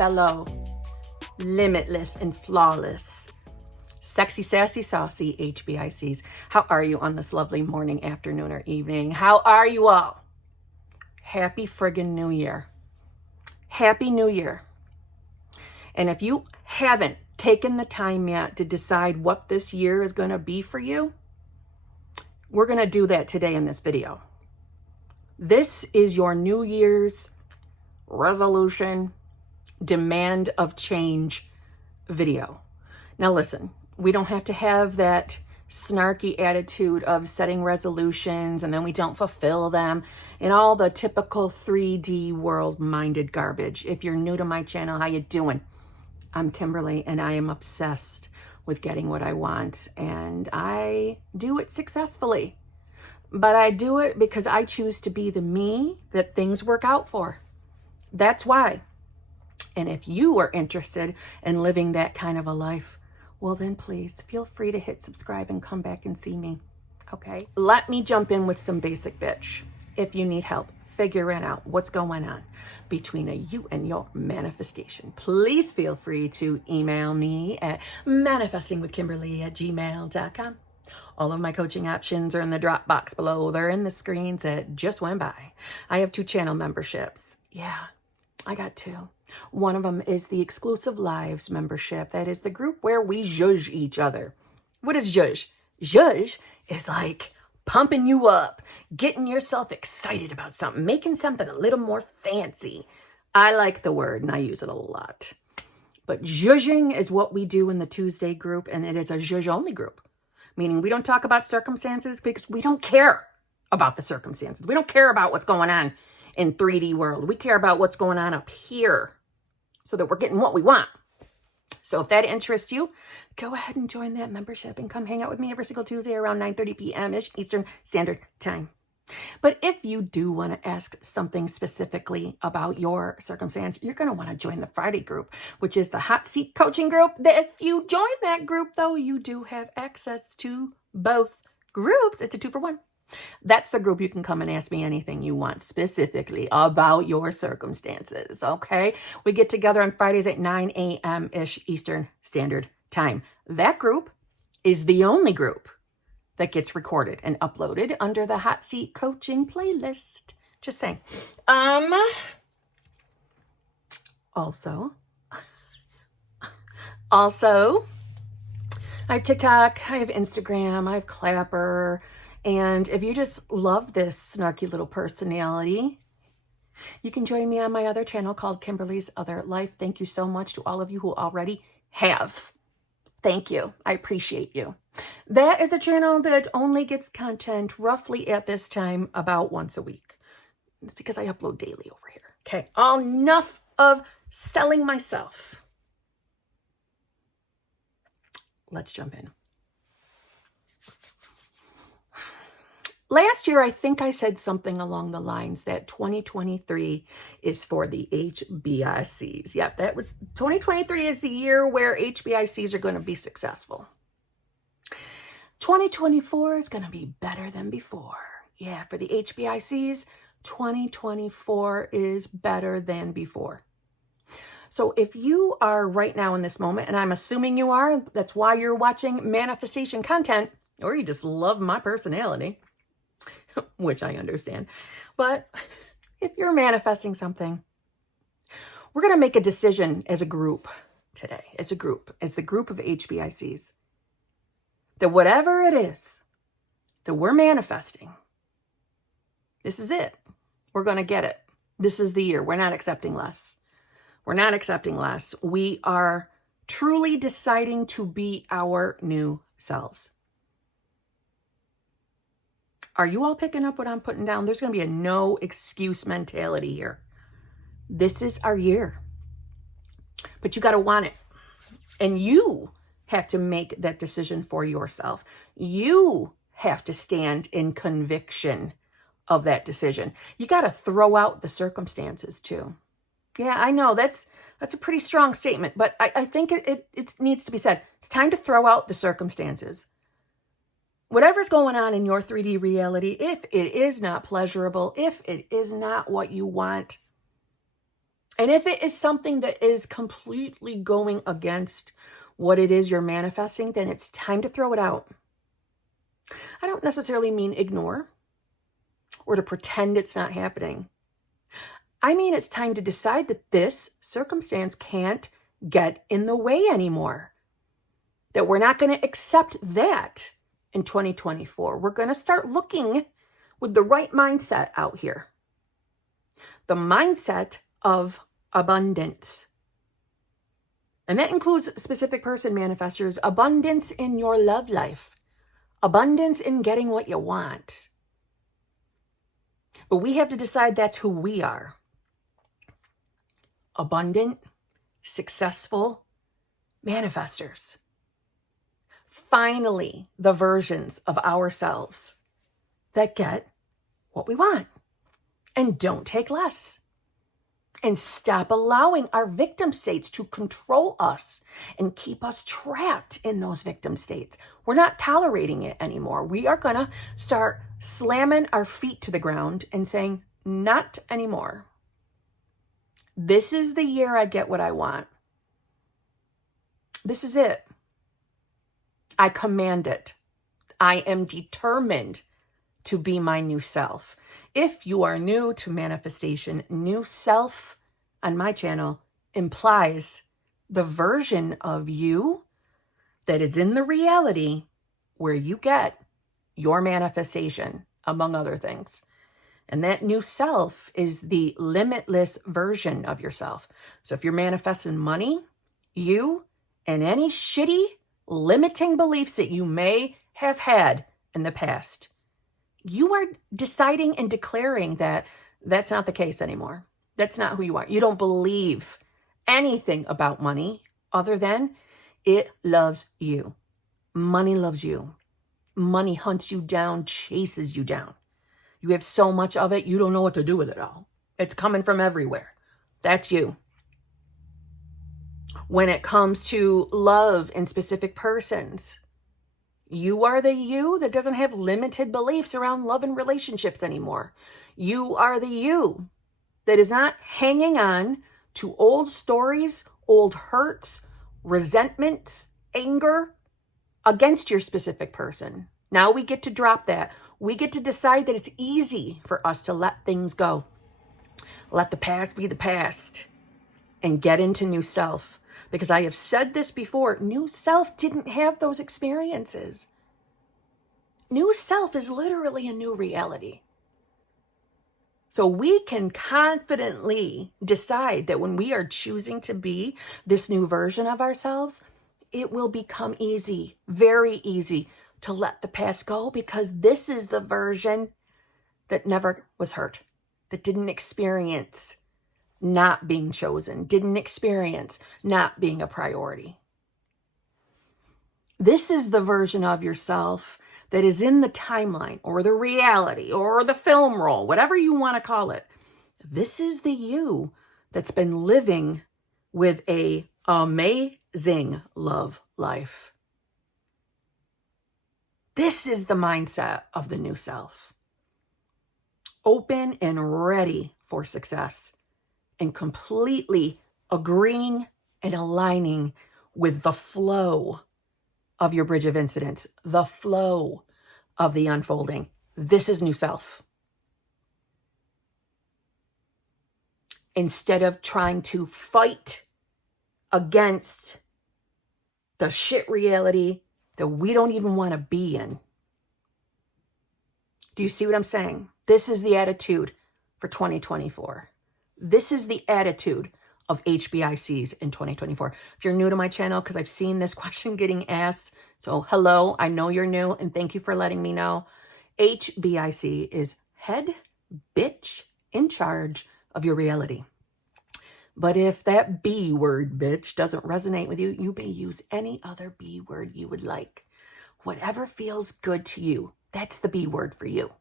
fellow limitless and flawless, sexy, sassy, saucy HBICs. How are you on this lovely morning, afternoon, or evening? How are you all? Happy friggin' New Year. Happy New Year. And if you haven't taken the time yet to decide what this year is going to be for you, we're going to do that today in this video. This is your New Year's resolution, demand of change video. Now listen, we don't have to have that snarky attitude of setting resolutions and then we don't fulfill them and all the typical 3D world-minded garbage. If you're new to my channel, how you doing? I'm Kimberly and I am obsessed with getting what I want, and I do it successfully. But I do it because I choose to be the me that things work out for. That's why. And if you are interested in living that kind of a life, well then please feel free to hit subscribe and come back and see me, okay? Let me jump in with some basic bitch. If you need help figuring out what's going on between you and your manifestation, please feel free to email me at manifestingwithkimberly@gmail.com. All of my coaching options are in the drop box below. They're in the screens that just went by. I have 2 channel memberships. Yeah, I got 2. One of them is the exclusive lives membership. That is the group where we judge each other. What is judge? Judge is like pumping you up, getting yourself excited about something, making something a little more fancy. I like the word and I use it a lot. But judging is what we do in the Tuesday group, and it is a judge only group. Meaning we don't talk about circumstances because we don't care about the circumstances. We don't care about what's going on in 3D world. We care about what's going on up here so that we're getting what we want. So if that interests you, go ahead and join that membership and come hang out with me every single Tuesday around 9:30 p.m.-ish Eastern Standard Time. But if you do want to ask something specifically about your circumstance, you're going to want to join the Friday group, which is the hot seat coaching group. If you join that group, though, you do have access to both groups. It's a 2-for-1. That's the group you can come and ask me anything you want specifically about your circumstances, okay? We get together on Fridays at 9 a.m.-ish Eastern Standard Time. That group is the only group that gets recorded and uploaded under the Hot Seat Coaching playlist. Just saying. Also, I have TikTok, I have Instagram, I have Clapper, and if you just love this snarky little personality, you can join me on my other channel called Kimberly's Other Life. Thank you so much to all of you who already have. Thank you. I appreciate you. That is a channel that only gets content roughly at this time about once a week. It's because I upload daily over here. Okay, enough of selling myself. Let's jump in. Last year, I think I said something along the lines that 2023 is for the HBICs. Yep, that was 2023 is the year where HBICs are going to be successful. 2024 is going to be better than before. Yeah, for the HBICs, 2024 is better than before. So if you are right now in this moment, and I'm assuming you are, that's why you're watching manifestation content, or you just love my personality, which I understand. But if you're manifesting something, we're going to make a decision as a group today, as the group of HBICs, that whatever it is that we're manifesting, this is it. We're going to get it. This is the year. We're not accepting less. We're not accepting less. We are truly deciding to be our new selves. Are you all picking up what I'm putting down? There's going to be a no excuse mentality here. This is our year. But you got to want it. And you have to make that decision for yourself. You have to stand in conviction of that decision. You got to throw out the circumstances too. Yeah, I know that's a pretty strong statement, but I think it needs to be said. It's time to throw out the circumstances. Whatever's going on in your 3D reality, if it is not pleasurable, if it is not what you want, And if it is something that is completely going against what it is you're manifesting, then it's time to throw it out. I don't necessarily mean ignore or to pretend it's not happening. I mean, it's time to decide that this circumstance can't get in the way anymore. That we're not going to accept that in 2024. We're going to start looking with the right mindset out here. The mindset of abundance. And that includes specific person manifestors, abundance in your love life, abundance in getting what you want. But we have to decide that's who we are. Abundant, successful manifestors. Finally, the versions of ourselves that get what we want and don't take less. And stop allowing our victim states to control us and keep us trapped in those victim states. We're not tolerating it anymore. We are going to start slamming our feet to the ground and saying, not anymore. This is the year I get what I want. This is it. I command it. I am determined to be my new self. If you are new to manifestation, new self on my channel implies the version of you that is in the reality where you get your manifestation, among other things. And that new self is the limitless version of yourself. So if you're manifesting money, you and any shitty limiting beliefs that you may have had in the past, you are deciding and declaring that that's not the case anymore. That's not who you are. You don't believe anything about money other than it loves you. Money loves you. Money hunts you down, chases you down. You have so much of it, you don't know what to do with it all. It's coming from everywhere. That's you. When it comes to love and specific persons, you are the you that doesn't have limited beliefs around love and relationships anymore. You are the you that is not hanging on to old stories, old hurts, resentments, anger against your specific person. Now we get to drop that. We get to decide that it's easy for us to let things go. Let the past be the past and get into new self. Because I have said this before, new self didn't have those experiences. New self is literally a new reality. So we can confidently decide that when we are choosing to be this new version of ourselves, it will become easy, very easy to let the past go, because this is the version that never was hurt, that didn't experience not being chosen, didn't experience not being a priority. This is the version of yourself that is in the timeline or the reality or the film role, whatever you want to call it. This is the you that's been living with a amazing love life. This is the mindset of the new self. Open and ready for success, and completely agreeing and aligning with the flow of your bridge of incidents, the flow of the unfolding. This is new self. Instead of trying to fight against the shit reality that we don't even want to be in. Do you see what I'm saying? This is the attitude for 2024. This is the attitude of HBICs in 2024. If you're new to my channel, because I've seen this question getting asked, so hello, I know you're new, and thank you for letting me know. HBIC is head bitch in charge of your reality. But if that B word, bitch, doesn't resonate with you, you may use any other B word you would like. Whatever feels good to you, that's the B word for you.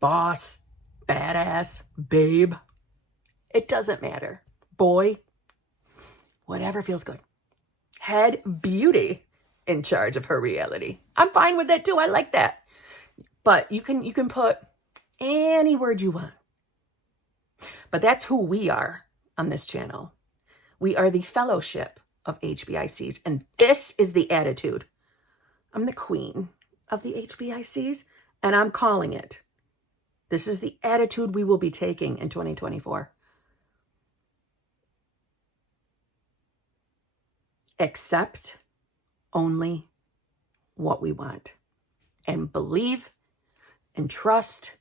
Boss, badass, babe, it doesn't matter. Boy, whatever feels good. Head beauty in charge of her reality. I'm fine with that too. I like that. But you can put any word you want. But that's who we are on this channel. We are the fellowship of HBICs, and this is the attitude. I'm the queen of the HBICs, and I'm calling it. This is the attitude we will be taking in 2024. Accept only what we want, and believe and trust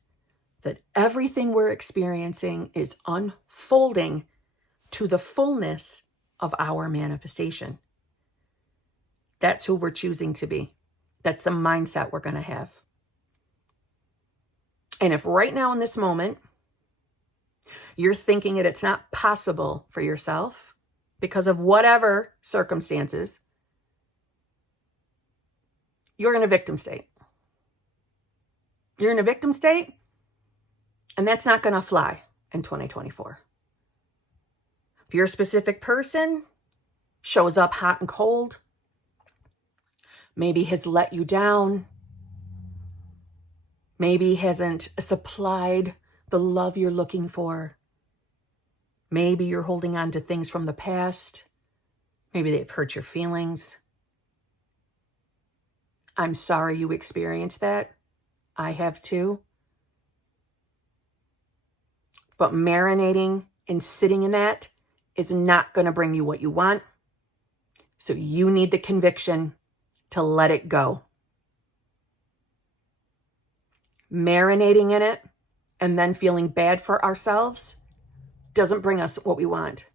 that everything we're experiencing is unfolding to the fullness of our manifestation. That's who we're choosing to be. That's the mindset we're going to have. And if right now in this moment, you're thinking that it's not possible for yourself because of whatever circumstances, you're in a victim state. You're in a victim state, and that's not going to fly in 2024. If you're a specific person, shows up hot and cold, maybe has let you down, maybe hasn't supplied the love you're looking for, maybe you're holding on to things from the past, maybe they've hurt your feelings. I'm sorry you experienced that. I have too. But marinating and sitting in that is not going to bring you what you want. So you need the conviction to let it go. Marinating in it and then feeling bad for ourselves doesn't bring us what we want.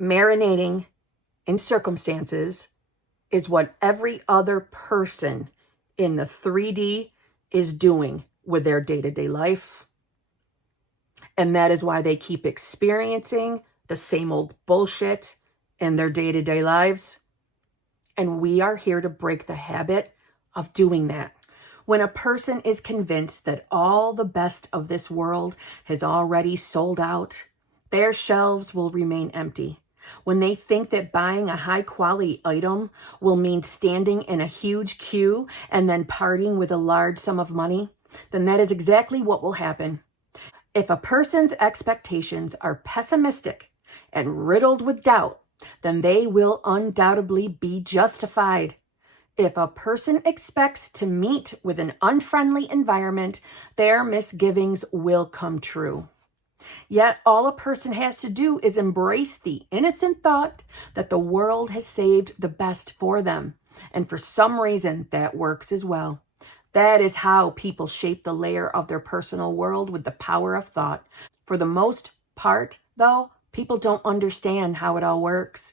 Marinating in circumstances is what every other person in the 3D is doing with their day-to-day life. And that is why they keep experiencing the same old bullshit in their day-to-day lives. And we are here to break the habit of doing that. When a person is convinced that all the best of this world has already sold out, their shelves will remain empty. When they think that buying a high-quality item will mean standing in a huge queue and then parting with a large sum of money, then that is exactly what will happen. If a person's expectations are pessimistic and riddled with doubt, then they will undoubtedly be justified. If a person expects to meet with an unfriendly environment, their misgivings will come true. Yet all a person has to do is embrace the innocent thought that the world has saved the best for them. And for some reason, that works as well. That is how people shape the layer of their personal world with the power of thought. For the most part, though, people don't understand how it all works.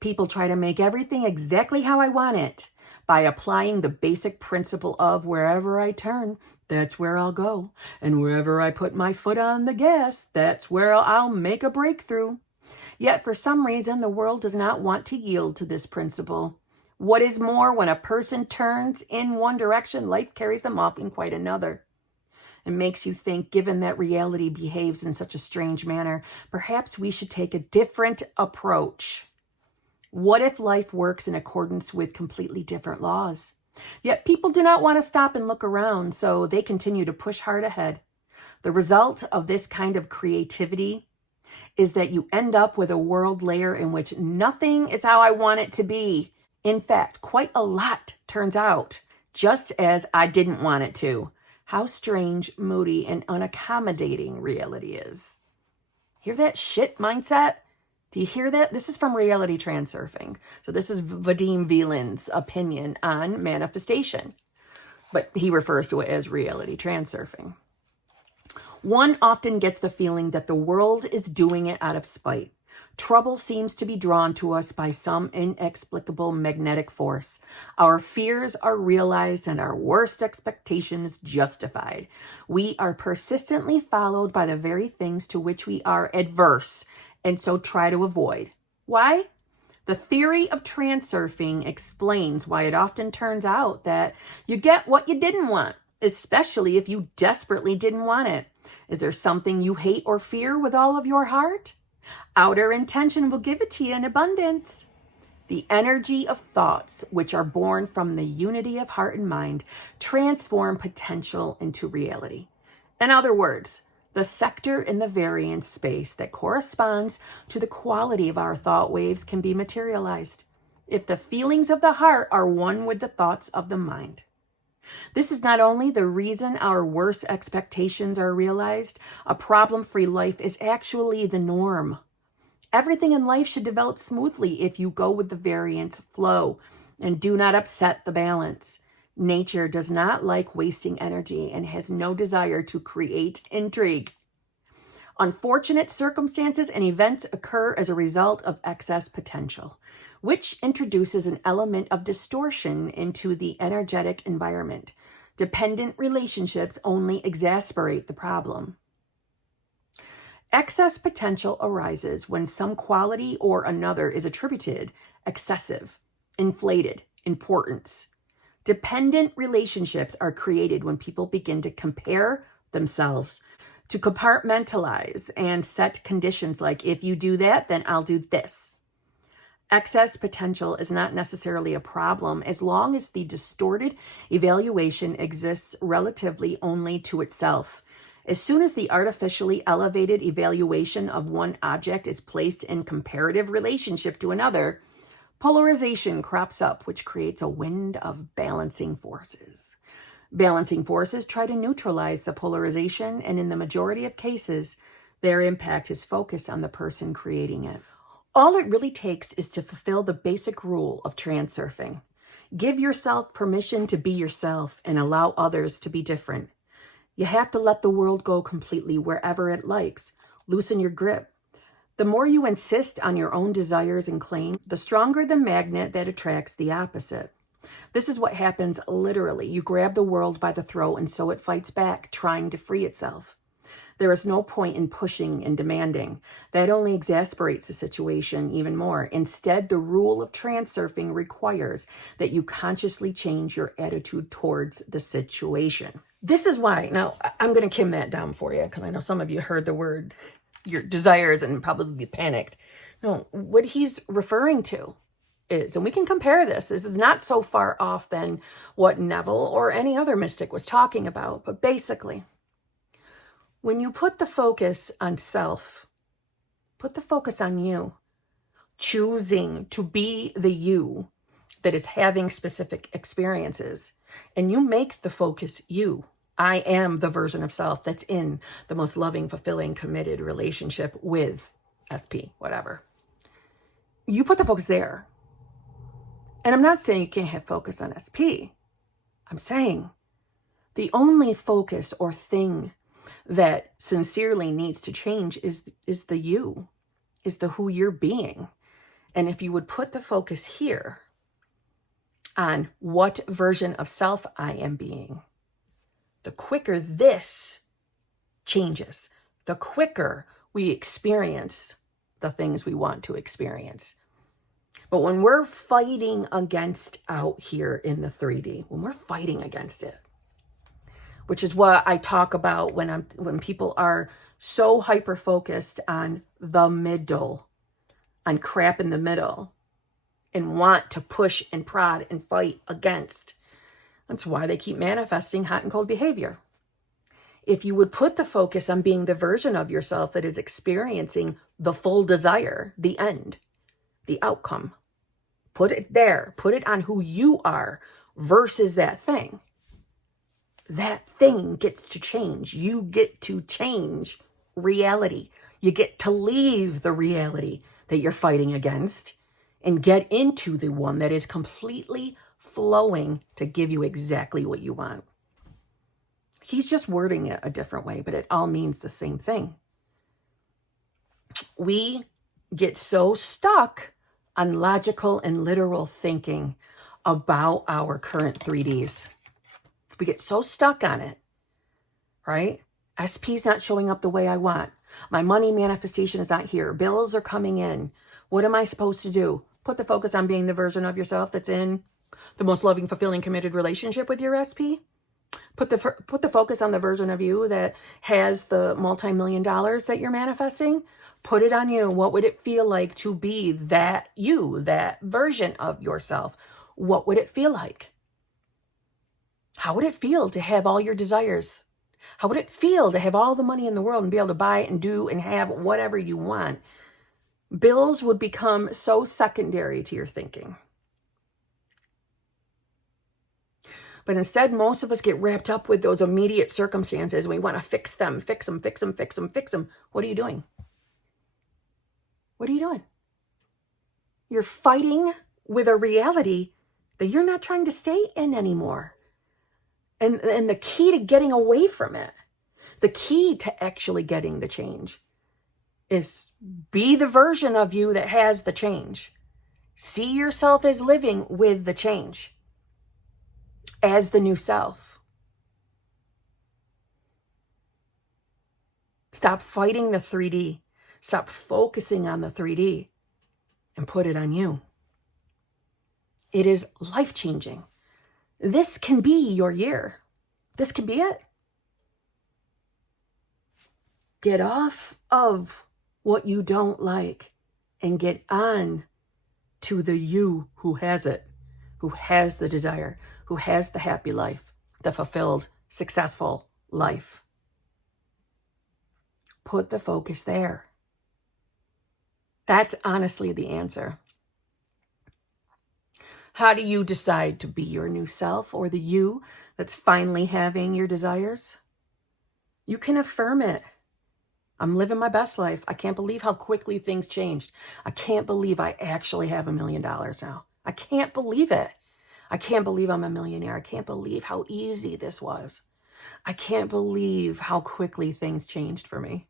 People try to make everything exactly how I want it by applying the basic principle of wherever I turn, that's where I'll go. And wherever I put my foot on the gas, that's where I'll make a breakthrough. Yet for some reason, the world does not want to yield to this principle. What is more, when a person turns in one direction, life carries them off in quite another. It makes you think, given that reality behaves in such a strange manner, perhaps we should take a different approach. What if life works in accordance with completely different laws? Yet people do not want to stop and look around, so they continue to push hard ahead. The result of this kind of creativity is that you end up with a world layer in which nothing is how I want it to be. In fact, quite a lot turns out just as I didn't want it to. How strange, moody, and unaccommodating reality is. Hear that shit mindset? Do you hear that? This is from Reality Transurfing. So this is Vadim Velin's opinion on manifestation. But he refers to it as Reality Transurfing. One often gets the feeling that the world is doing it out of spite. Trouble seems to be drawn to us by some inexplicable magnetic force. Our fears are realized and our worst expectations justified. We are persistently followed by the very things to which we are adverse and so try to avoid. Why? The theory of transurfing explains why it often turns out that you get what you didn't want, especially if you desperately didn't want it. Is there something you hate or fear with all of your heart? Outer intention will give it to you in abundance. The energy of thoughts, which are born from the unity of heart and mind, transform potential into reality. In other words, The sector in the variance space that corresponds to the quality of our thought waves can be materialized if the feelings of the heart are one with the thoughts of the mind. This is not only the reason our worst expectations are realized, a problem-free life is actually the norm. Everything in life should develop smoothly if you go with the variance flow and do not upset the balance. Nature does not like wasting energy and has no desire to create intrigue. Unfortunate circumstances and events occur as a result of excess potential, which introduces an element of distortion into the energetic environment. Dependent relationships only exacerbate the problem. Excess potential arises when some quality or another is attributed excessive, inflated importance. Dependent relationships are created when people begin to compare themselves, to compartmentalize and set conditions like, if you do that, then I'll do this. Excess potential is not necessarily a problem as long as the distorted evaluation exists relatively only to itself. As soon as the artificially elevated evaluation of one object is placed in comparative relationship to another, polarization crops up, which creates a wind of balancing forces. Balancing forces try to neutralize the polarization, and in the majority of cases, their impact is focused on the person creating it. All it really takes is to fulfill the basic rule of transurfing. Give yourself permission to be yourself and allow others to be different. You have to let the world go completely wherever it likes. Loosen your grip. The more you insist on your own desires and claims, the stronger the magnet that attracts the opposite. This is what happens literally. You grab the world by the throat and so it fights back, trying to free itself. There is no point in pushing and demanding. That only exasperates the situation even more. Instead, the rule of transurfing requires that you consciously change your attitude towards the situation. This is why, now I'm going to Kim that down for you because I know some of you heard the word your desires and probably panicked. No, what he's referring to is, and we can compare this is not so far off than what Neville or any other mystic was talking about, but basically, when you put the focus on self, put the focus on you, choosing to be the you that is having specific experiences, and you make the focus you. I am the version of self that's in the most loving, fulfilling, committed relationship with SP, whatever. You put the focus there. And I'm not saying you can't have focus on SP. I'm saying the only focus or thing that sincerely needs to change is the you, is the who you're being. And if you would put the focus here on what version of self I am being, the quicker this changes, the quicker we experience the things we want to experience. But when we're fighting against out here in the 3D, when we're fighting against it, which is what I talk about when people are so hyper-focused on the middle, on crap in the middle, and want to push and prod and fight against. That's why they keep manifesting hot and cold behavior. If you would put the focus on being the version of yourself that is experiencing the full desire, the end, the outcome, put it there, put it on who you are versus that thing gets to change. You get to change reality. You get to leave the reality that you're fighting against and get into the one that is completely flowing to give you exactly what you want. He's just wording it a different way, but it all means the same thing. We get so stuck on logical and literal thinking about our current 3Ds. We get so stuck on it, right? SP's not showing up the way I want. My money manifestation is not here. Bills are coming in. What am I supposed to do? Put the focus on being the version of yourself that's in the most loving, fulfilling, committed relationship with your SP. Put the focus on the version of you that has the multi-million dollars that you're manifesting. Put it on you. What would it feel like to be that you, that version of yourself? What would it feel like? How would it feel to have all your desires? How would it feel to have all the money in the world and be able to buy and do and have whatever you want? Bills would become so secondary to your thinking. But instead, most of us get wrapped up with those immediate circumstances. We want to fix them, fix them, fix them, fix them, fix them. What are you doing? What are you doing? You're fighting with a reality that you're not trying to stay in anymore. And the key to getting away from it, the key to actually getting the change is be the version of you that has the change. See yourself as living with the change, as the new self. Stop fighting the 3D. Stop focusing on the 3D and put it on you. It is life-changing. This can be your year. This can be it. Get off of what you don't like and get on to the you who has it, who has the desire, who has the happy life, the fulfilled, successful life. Put the focus there. That's honestly the answer. How do you decide to be your new self or the you that's finally having your desires? You can affirm it. I'm living my best life. I can't believe how quickly things changed. I can't believe I actually have $1 million now. I can't believe it. I can't believe I'm a millionaire. I can't believe how easy this was. I can't believe how quickly things changed for me.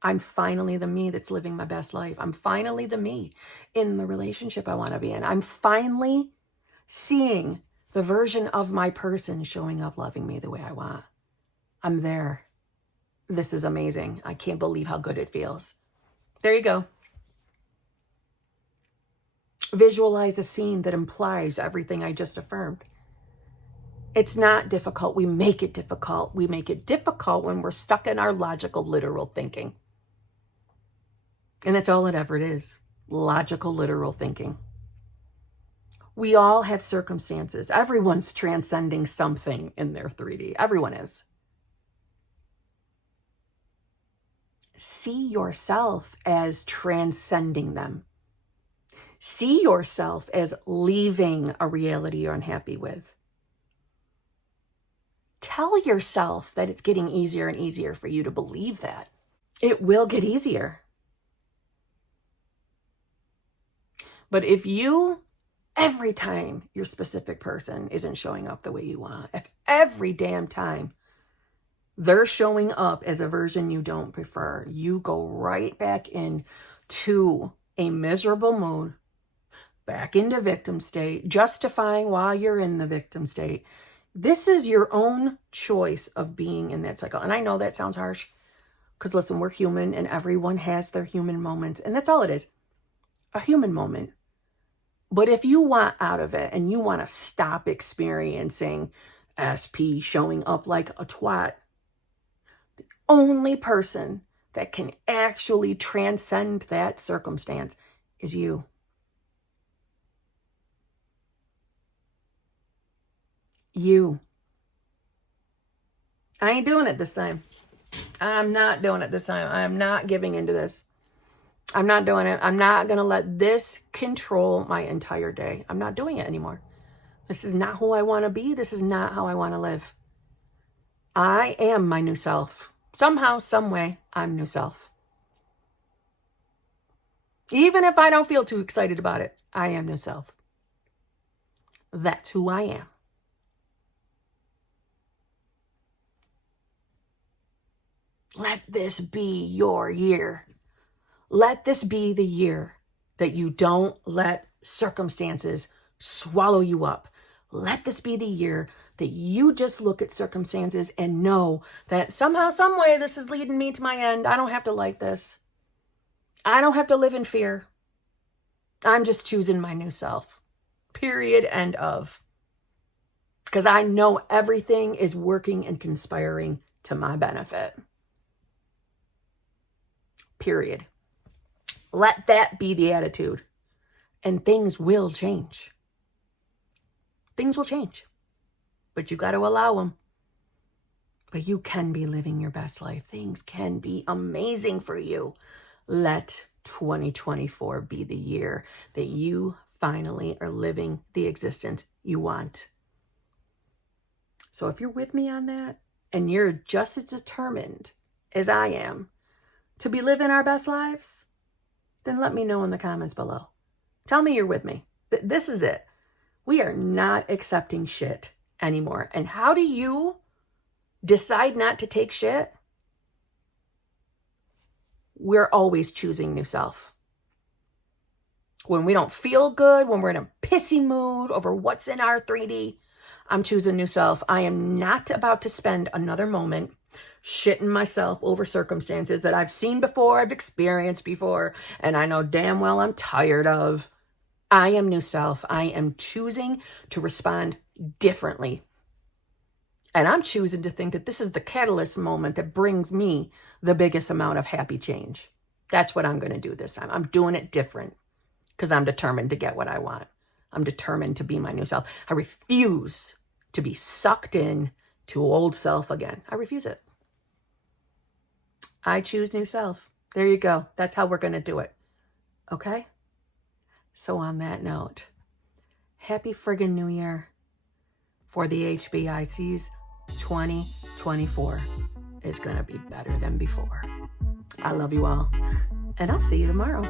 I'm finally the me that's living my best life. I'm finally the me in the relationship I want to be in. I'm finally seeing the version of my person showing up loving me the way I want. I'm there. This is amazing. I can't believe how good it feels. There you go. Visualize a scene that implies everything I just affirmed. It's not difficult. We make it difficult. We make it difficult when we're stuck in our logical, literal thinking. And that's all it ever is. Logical, literal thinking. We all have circumstances. Everyone's transcending something in their 3D. Everyone is. See yourself as transcending them. See yourself as leaving a reality you're unhappy with. Tell yourself that it's getting easier and easier for you to believe that. It will get easier. But if you, every time your specific person isn't showing up the way you want, if every damn time they're showing up as a version you don't prefer, you go right back into a miserable mood, back into victim state, justifying while you're in the victim state. This is your own choice of being in that cycle. And I know that sounds harsh because listen, we're human and everyone has their human moments. And that's all it is, a human moment. But if you want out of it and you want to stop experiencing SP showing up like a twat, the only person that can actually transcend that circumstance is you. You. I ain't doing it this time. I'm not doing it this time. I'm not giving into this. I'm not doing it. I'm not going to let this control my entire day. I'm not doing it anymore. This is not who I want to be. This is not how I want to live. I am my new self. Somehow, some way, I'm new self. Even if I don't feel too excited about it, I am new self. That's who I am. Let this be your year. Let this be the year that you don't let circumstances swallow you up. Let this be the year that you just look at circumstances and know that somehow, some way, this is leading me to my end. I don't have to like this. I don't have to live in fear. I'm just choosing my new self. Period. End of. Because I know everything is working and conspiring to my benefit. Period. Let that be the attitude. And things will change. Things will change. But you got to allow them. But you can be living your best life. Things can be amazing for you. Let 2024 be the year that you finally are living the existence you want. So if you're with me on that, and you're just as determined as I am to be living our best lives, then let me know in the comments below. Tell me you're with me. This is it. We are not accepting shit anymore. And how do you decide not to take shit? We're always choosing new self. When we don't feel good, when we're in a pissy mood over what's in our 3D, I'm choosing new self. I am not about to spend another moment shitting myself over circumstances that I've seen before, I've experienced before, and I know damn well I'm tired of. I am new self. I am choosing to respond differently. And I'm choosing to think that this is the catalyst moment that brings me the biggest amount of happy change. That's what I'm going to do this time. I'm doing it different because I'm determined to get what I want. I'm determined to be my new self. I refuse to be sucked in to old self again. I refuse it. I choose new self. There you go. That's how we're going to do it. Okay? So on that note, happy friggin' New Year. For the HBICs, 2024 is going to be better than before. I love you all, and I'll see you tomorrow.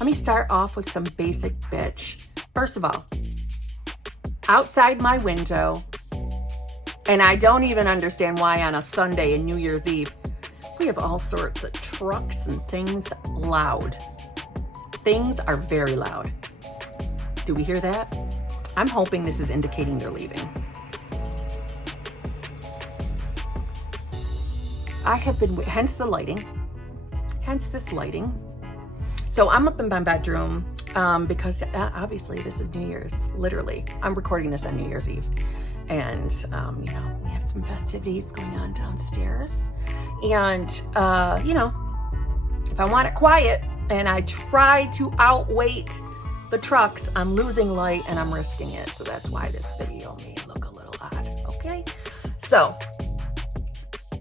Let me start off with some basic bitch. First of all, outside my window, and I don't even understand why on a Sunday and New Year's Eve, we have all sorts of trucks and things loud. Things are very loud. Do we hear that? I'm hoping this is indicating they're leaving. I have been, hence the lighting, hence this lighting. So I'm up in my bedroom because obviously this is New Year's, literally. I'm recording this on New Year's Eve. And, you know, we have some festivities going on downstairs. And, you know, if I want it quiet and I try to outweight the trucks, I'm losing light and I'm risking it. So that's why this video may look a little odd, okay? So